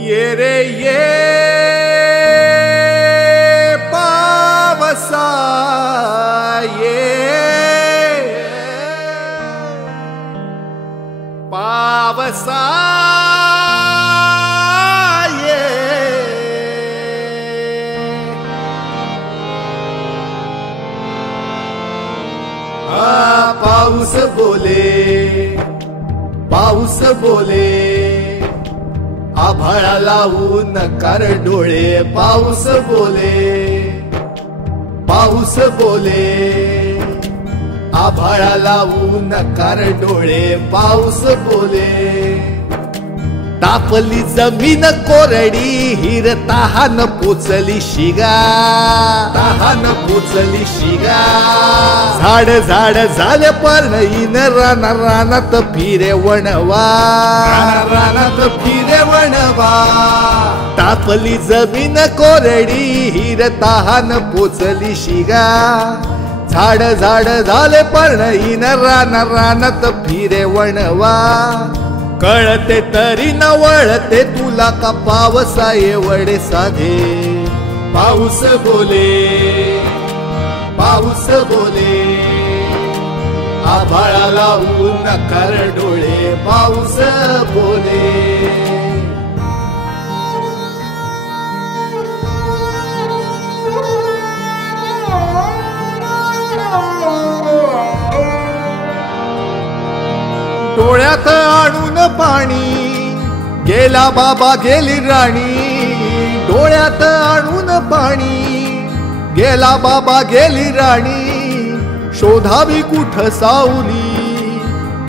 ये रे ये पावसा ये पावसा ये पाऊस बोले आभाळा लावून कर डोळे पाऊस बोले आभाळा लावून कर डोळे पाऊस बोले तापली जमीन कोरडी हिर तहान पोचली शिगा झाड झाले पर्णईन रानात फिरे वणवा तापली जमीन कोरडी हिर तहान पोचली शिगा झाड झाले पर्णईन रानात फिरे वणवा कळते तरी न वळते तुला का पावसा एवढे साधे पाऊस बोले आभाळा लावून कर डोळे पाऊस बोले डोळ्यात आणून पाणी गेला बाबा गेली राणी डोळ्यात आणून पाणी गेला बाबा गेली राणी शोधावी कुठ सावली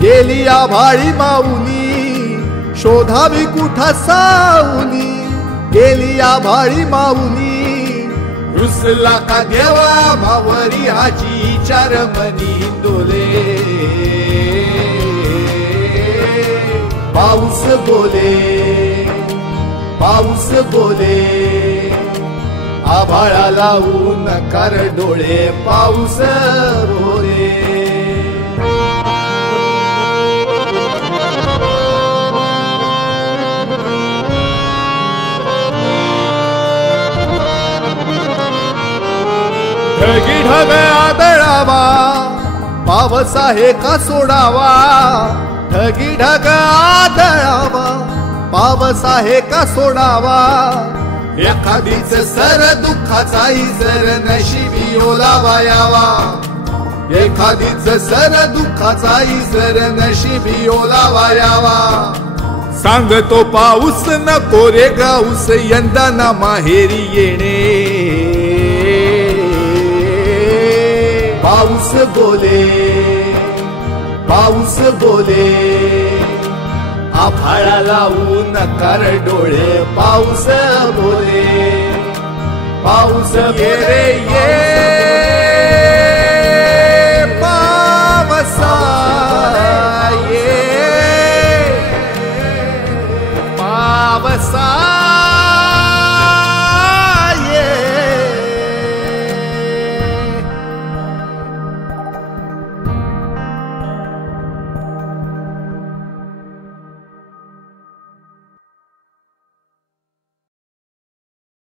गेली आभाळी माऊली शोधावी कुठ सावली गेली आभाळी माऊली रुसला का देवा भावरी हाची चार मनी डोले पाऊस बोले आभाळा लावून कर डोळे पाऊस बोले ढगी ढग आदळावा पावस आहे का सोडावा ढगी ढग आदळावा पावस आहे का सोडावा एखादीच सर दुःखाचा जर नशिबी ओलावा यावा एखादीच सर दुःखाचा जर नशिबी ओलावा यावा सांगतो पाऊस नको रे गाऊस यंदा ना माहेरी येणे पाऊस बोले आभाळा लावून कर डोळे पाऊस बोले ये रे ये